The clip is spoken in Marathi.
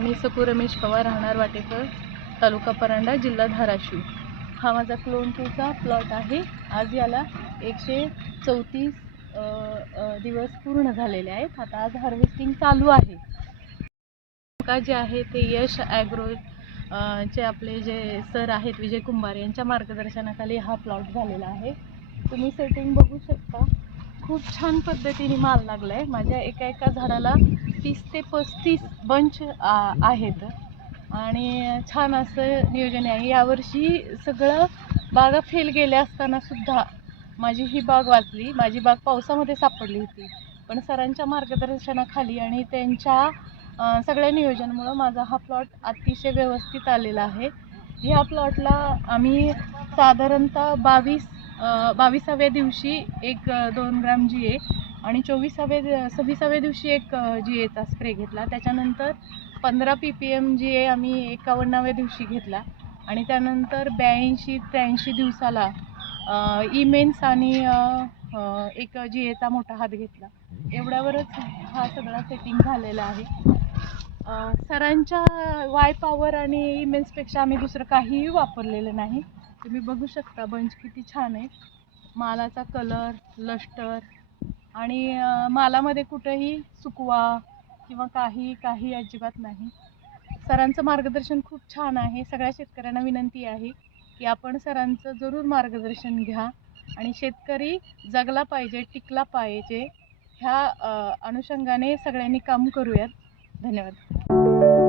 मी सकू रमेश पवार राहणार वाटेकर तालुका परांडा जिल्हा धाराशिव. हा माझा क्लोन टूचा प्लॉट आहे. आज याला एकशे चौतीस दिवस पूर्ण झालेले आहेत. आता आज हार्वेस्टिंग चालू आहे. का जे आहे ते यश ॲग्रो चे आपले जे सर आहेत विजय कुंभार यांच्या मार्गदर्शनाखाली हा प्लॉट झालेला आहे. तुम्ही सेटिंग बघू शकता. खूप छान पद्धतीने माल लागला आहे माझ्या एका एका झाडाला तीस ते पस्तीस बंच आ- आहेत. आणि छान असं नियोजन आहे. यावर्षी सगळं बागा फेल गेल्या असताना सुद्धा माझी ही बाग वाचली. माझी बाग पावसामध्ये सापडली होती. पण सरांच्या मार्गदर्शनाखाली आणि त्यांच्या सगळ्या नियोजनामुळं माझा हा प्लॉट अतिशय व्यवस्थित आलेला आहे. ह्या प्लॉटला आम्ही साधारणतः बावीस बावीसाव्या दिवशी एक दोन ग्राम जी ए आणि चोवीसाव्या सव्वीसाव्या दिवशी एक जी एचा स्प्रे घेतला. त्याच्यानंतर पंधरा P P M G A आम्ही एकावन्नाव्या दिवशी घेतला. आणि त्यानंतर ब्याऐंशी त्र्याऐंशी दिवसाला इमेन्स आणि एक जी एचा मोठा हात घेतला. एवढ्यावरच हा सगळा सेटिंग झालेला आहे. सरांच्या वाय पॉवर आणि इमेन्सपेक्षा आम्ही दुसरं काहीही वापरलेलं नाही. तुम्ही बघू शकता बंच किती छान आहे. मालाचा कलर लष्टर आणि मालामध्ये कुठंही सुकवा किंवा काही काही अजिबात नाही. सरांचं मार्गदर्शन खूप छान आहे. सगळ्या शेतकऱ्यांना विनंती आहे की आपण सरांचं जरूर मार्गदर्शन घ्या आणि शेतकरी जगला पाहिजे टिकला पाहिजे ह्या अनुषंगाने सगळ्यांनी काम करूयात. धन्यवाद.